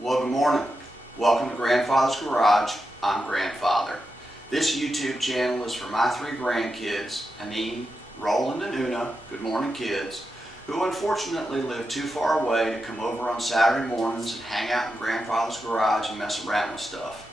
Well, good morning. Welcome to Grandfather's Garage. I'm Grandfather. This YouTube channel is for my three grandkids, Anine, Roland, and Una, good morning kids, who unfortunately live too far away to come over on Saturday mornings and hang out in Grandfather's Garage and mess around with stuff.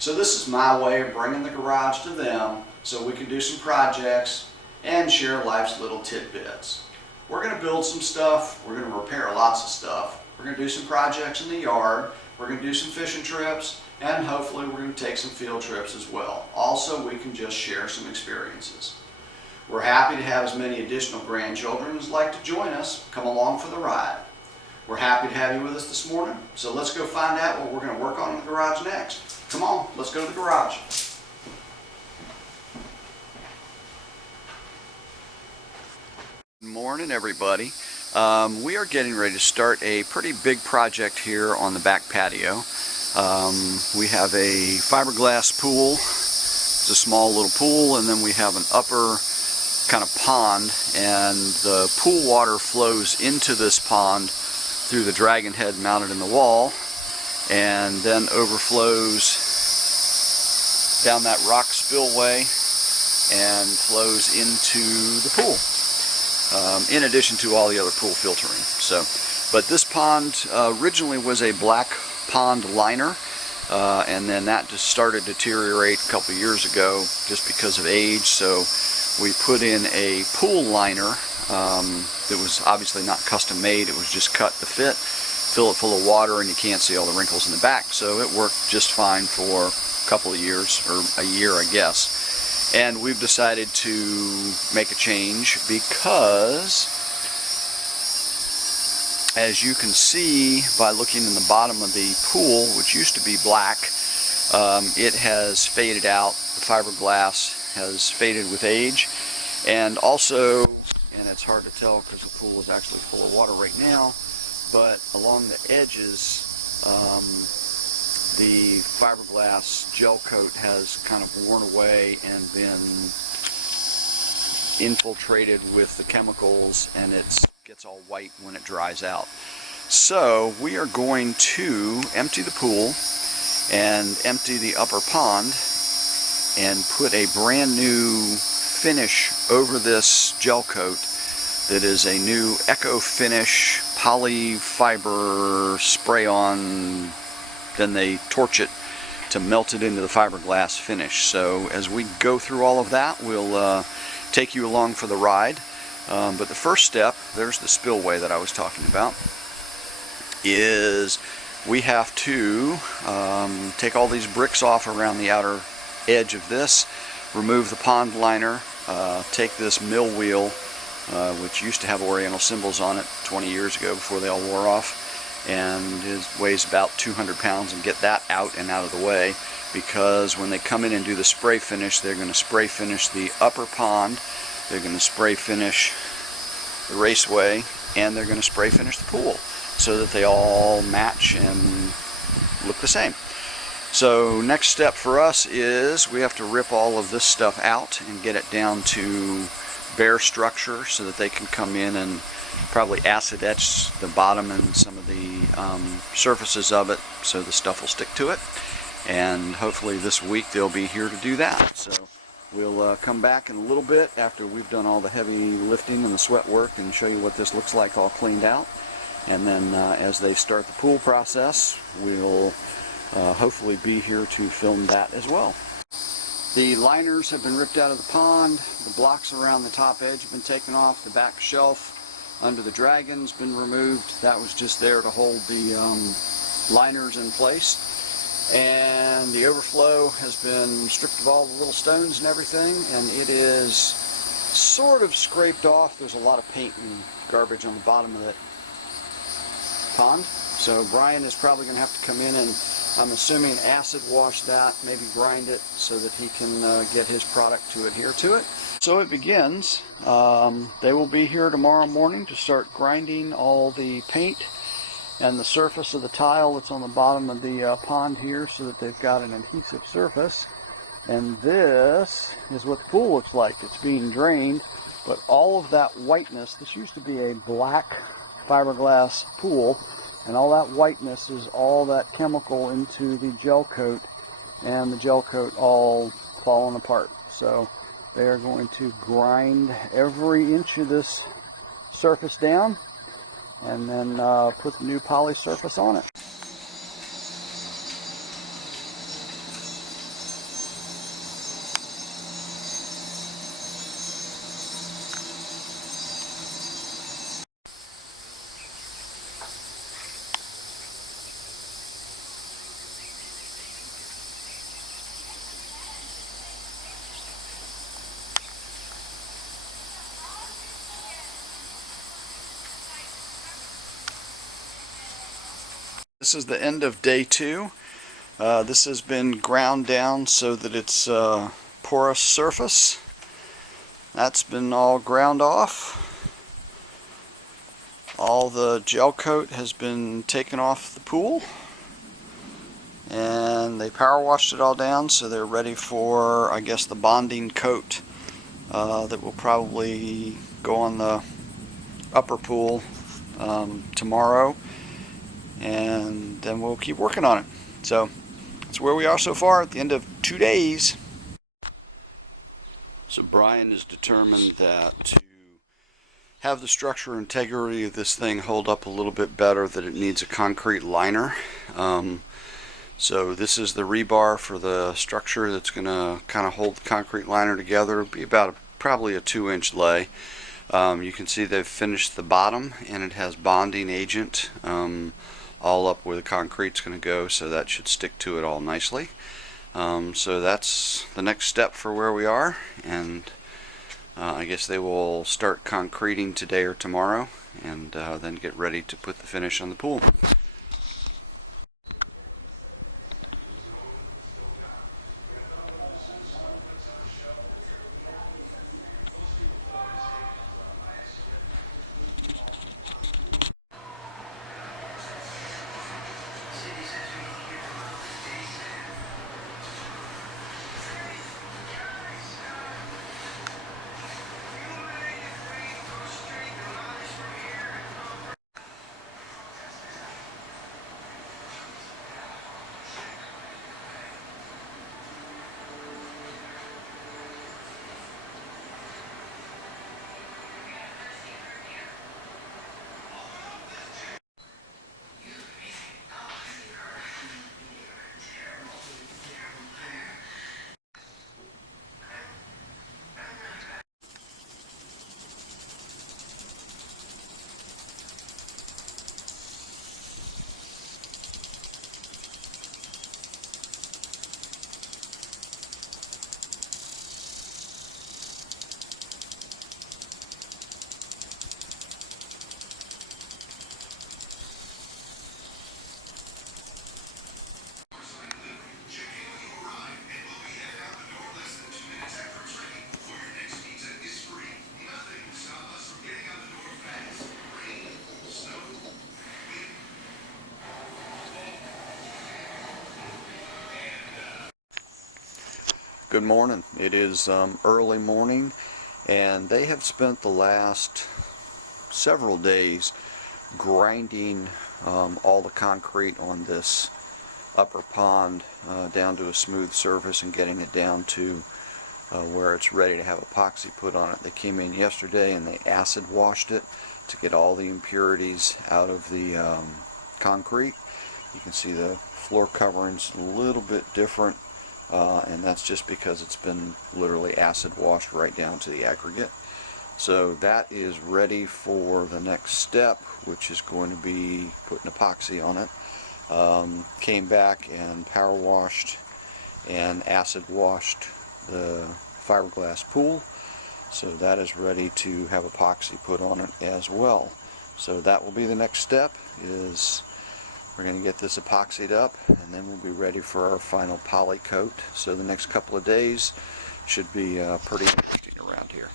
So this is my way of bringing the garage to them so we can do some projects and share life's little tidbits. We're going to build some stuff, we're going to repair lots of stuff. We're going to do some projects in the yard, we're going to do some fishing trips, and hopefully we're going to take some field trips as well. Also, we can just share some experiences. We're happy to have as many additional grandchildren as like to join us. Come along for the ride. We're happy to have you with us this morning, so let's go find out what we're going to work on in the garage next. Come on, let's go to the garage. Good morning, everybody. We are getting ready to start a pretty big project here on the back patio. We have a fiberglass pool. It's a small little pool, and then we have an upper kind of pond, and the pool water flows into this pond through the dragon head mounted in the wall and then overflows down that rock spillway and flows into the pool. In addition to all the other pool filtering. But this pond originally was a black pond liner, and then that just started to deteriorate a couple years ago just because of age. So we put in a pool liner that was obviously not custom made. It was just cut to fit. Fill it full of water, and you can't see all the wrinkles in the back. So it worked just fine for a couple of years, or a year, I guess. And we've decided to make a change because, as you can see by looking in the bottom of the pool, which used to be black, it has faded out. The fiberglass has faded with age. And also, and it's hard to tell because the pool is actually full of water right now, but along the edges, the fiberglass gel coat has kind of worn away and been infiltrated with the chemicals, and it gets all white when it dries out. So we are going to empty the pool and empty the upper pond and put a brand new finish over this gel coat that is a new Eco Finish polyfiber spray-on. Then they torch it to melt it into the fiberglass finish. So as we go through all of that, we'll take you along for the ride. But the first step, there's the spillway that I was talking about, is we have to take all these bricks off around the outer edge of this, remove the pond liner, take this mill wheel, which used to have Oriental symbols on it 20 years ago before they all wore off, and it weighs about 200 pounds, and get that out and out of the way, because when they come in and do the spray finish, they're going to spray finish the upper pond, they're going to spray finish the raceway, and they're going to spray finish the pool so that they all match and look the same. So next step for us is we have to rip all of this stuff out and get it down to bare structure so that they can come in and probably acid etch the bottom and some of the surfaces of it so the stuff will stick to it. And hopefully this week they'll be here to do that. So we'll come back in a little bit after we've done all the heavy lifting and the sweat work and show you what this looks like all cleaned out. And then as they start the pool process, we'll hopefully be here to film that as well. The liners have been ripped out of the pond. The blocks around the top edge have been taken off. The back shelf under the dragon's been removed. That was just there to hold the liners in place. And the overflow has been stripped of all the little stones and everything, and it is sort of scraped off. There's a lot of paint and garbage on the bottom of that pond. So Brian is probably going to have to come in and, I'm assuming, acid wash that, maybe grind it so that he can get his product to adhere to it. So it begins. They will be here tomorrow morning to start grinding all the paint and the surface of the tile that's on the bottom of the pond here so that they've got an adhesive surface. And this is what the pool looks like. It's being drained, but all of that whiteness, this used to be a black fiberglass pool, And all that whiteness is all that chemical into the gel coat, and the gel coat all falling apart. So they are going to grind every inch of this surface down and then put the new poly surface on it. This is the end of day 2. This has been ground down so that it's porous surface. That's been all ground off. All the gel coat has been taken off the pool, and they power washed it all down, so they're ready for, I guess, the bonding coat that will probably go on the upper pool tomorrow, and then we'll keep working on it. So that's where we are so far at the end of 2 days. So Brian is determined that to have the structure integrity of this thing hold up a little bit better, that it needs a concrete liner. So this is the rebar for the structure that's going to kind of hold the concrete liner together. It'll be about probably a 2-inch lay. You can see they've finished the bottom, and it has bonding agent all up where the concrete's going to go, so that should stick to it all nicely. So that's the next step for where we are, and I guess they will start concreting today or tomorrow, and then get ready to put the finish on the pool. Good morning. It is early morning, and they have spent the last several days grinding all the concrete on this upper pond down to a smooth surface and getting it down to where it's ready to have epoxy put on it. They came in yesterday and they acid washed it to get all the impurities out of the concrete. You can see the floor covering's a little bit different, and that's just because it's been literally acid washed right down to the aggregate. So that is ready for the next step, which is going to be putting epoxy on it. Came back and power washed and acid washed the fiberglass pool, so that is ready to have epoxy put on it as well. So that will be the next step, is we're going to get this epoxied up, and then we'll be ready for our final poly coat. So the next couple of days should be pretty interesting around here.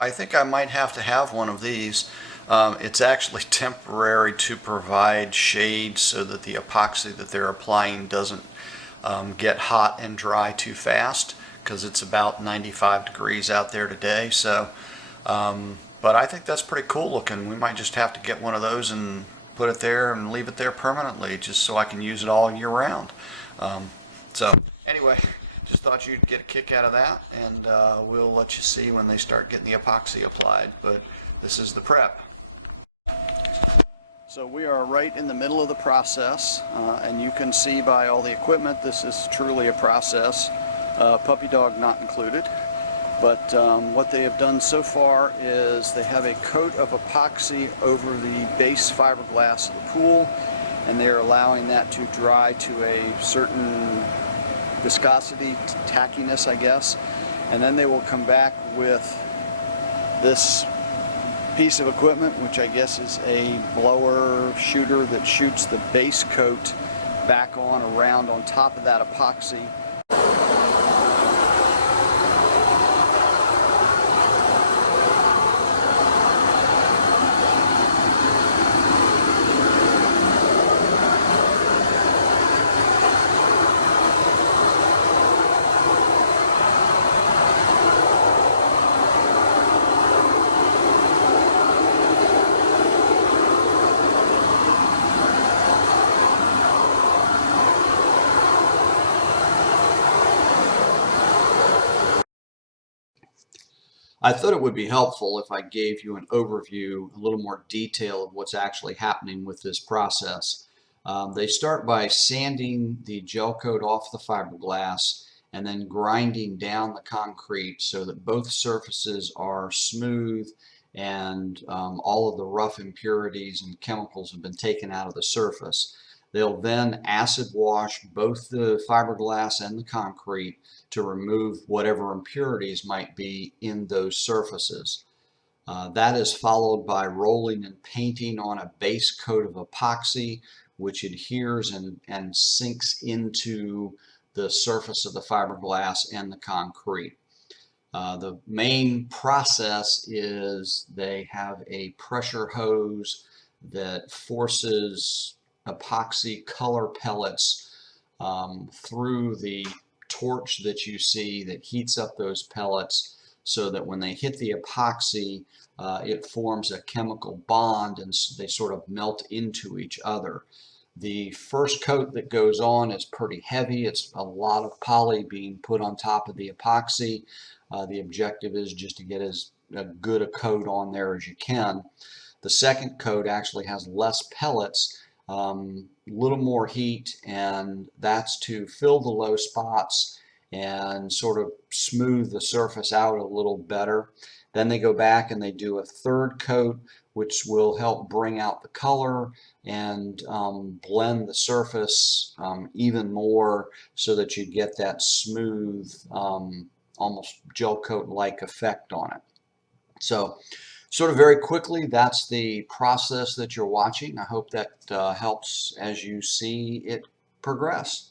I think I might have to have one of these. It's actually temporary to provide shade so that the epoxy that they're applying doesn't get hot and dry too fast, because it's about 95 degrees out there today. So, but I think that's pretty cool looking. We might just have to get one of those and put it there and leave it there permanently just so I can use it all year round. So anyway, just thought you'd get a kick out of that, and we'll let you see when they start getting the epoxy applied. But this is the prep. So we are right in the middle of the process, and you can see by all the equipment this is truly a process, puppy dog not included. But what they have done so far is they have a coat of epoxy over the base fiberglass of the pool, and they're allowing that to dry to a certain viscosity, tackiness, I guess. And then they will come back with this piece of equipment, which I guess is a blower shooter that shoots the base coat back around on top of that epoxy. I thought it would be helpful if I gave you an overview, a little more detail of what's actually happening with this process. They start by sanding the gel coat off the fiberglass and then grinding down the concrete so that both surfaces are smooth and all of the rough impurities and chemicals have been taken out of the surface. They'll then acid wash both the fiberglass and the concrete to remove whatever impurities might be in those surfaces. That is followed by rolling and painting on a base coat of epoxy, which adheres and sinks into the surface of the fiberglass and the concrete. The main process is they have a pressure hose that forces epoxy color pellets through the torch that you see that heats up those pellets so that when they hit the epoxy it forms a chemical bond and they sort of melt into each other. The first coat that goes on is pretty heavy. It's a lot of poly being put on top of the epoxy. The objective is just to get as good a coat on there as you can. The second coat actually has less pellets, little more heat, and that's to fill the low spots and sort of smooth the surface out a little better. Then they go back and they do a third coat, which will help bring out the color and blend the surface even more so that you get that smooth, almost gel coat-like effect on it. So sort of very quickly, that's the process that you're watching. I hope that helps as you see it progress.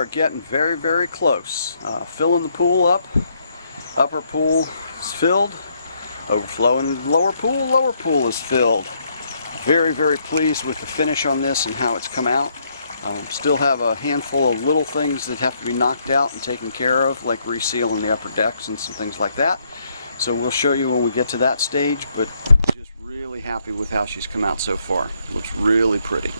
are getting very, very close. Filling the pool up. Upper pool is filled. Overflowing lower pool is filled. Very, very pleased with the finish on this and how it's come out. Still have a handful of little things that have to be knocked out and taken care of, like resealing the upper decks and some things like that. So we'll show you when we get to that stage, but just really happy with how she's come out so far. Looks really pretty.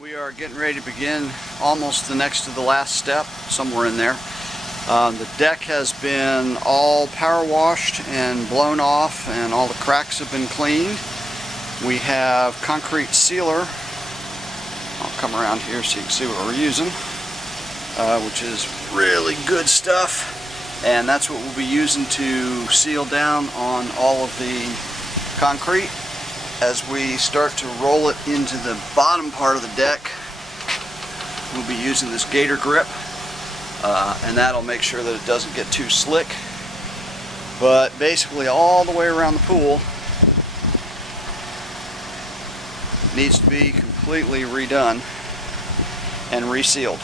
We are getting ready to begin almost the next to the last step, somewhere in there. The deck has been all power washed and blown off, and all the cracks have been cleaned. We have concrete sealer. I'll come around here so you can see what we're using, which is really good stuff. And that's what we'll be using to seal down on all of the concrete. As we start to roll it into the bottom part of the deck, we'll be using this gator grip, and that'll make sure that it doesn't get too slick. But basically all the way around the pool needs to be completely redone and resealed.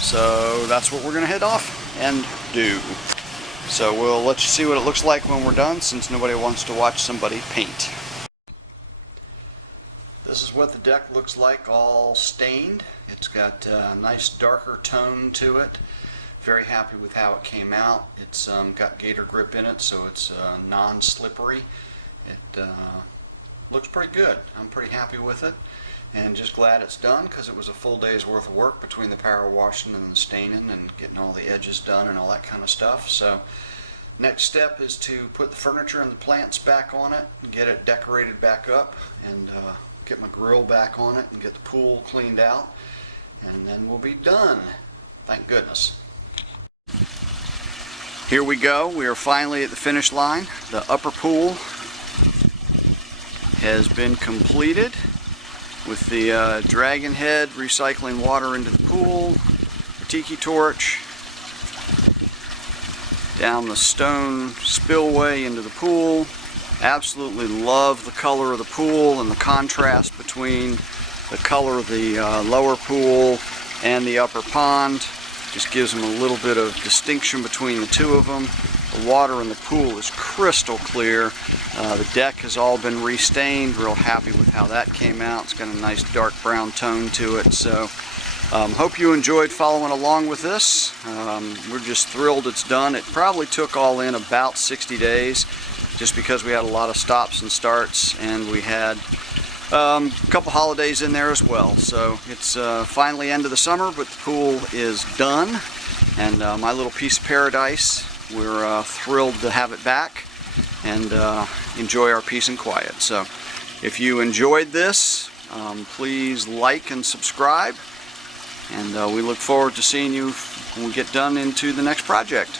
So that's what we're going to head off and do. So we'll let you see what it looks like when we're done, since nobody wants to watch somebody paint. This is what the deck looks like, all stained. It's got a nice darker tone to it. Very happy with how it came out. It's got gator grip in it, so it's non-slippery. It looks pretty good. I'm pretty happy with it, and just glad it's done, because it was a full day's worth of work between the power washing and the staining and getting all the edges done and all that kind of stuff. So next step is to put the furniture and the plants back on it and get it decorated back up, and get my grill back on it and get the pool cleaned out, and then we'll be done. Thank goodness. Here we go. We are finally at the finish line. The upper pool has been completed with the dragon head recycling water into the pool, the tiki torch, down the stone spillway into the pool. Absolutely love the color of the pool and the contrast between the color of the lower pool and the upper pond. Just gives them a little bit of distinction between the two of them. The water in the pool is crystal clear. The deck has all been restained. Real happy with how that came out. It's got a nice dark brown tone to it. So hope you enjoyed following along with this. We're just thrilled it's done. It probably took all in about 60 days, just because we had a lot of stops and starts, and we had a couple holidays in there as well. So it's finally end of the summer, but the pool is done, and my little piece of paradise. We're thrilled to have it back and enjoy our peace and quiet. So if you enjoyed this, please like and subscribe, and we look forward to seeing you when we get done into the next project.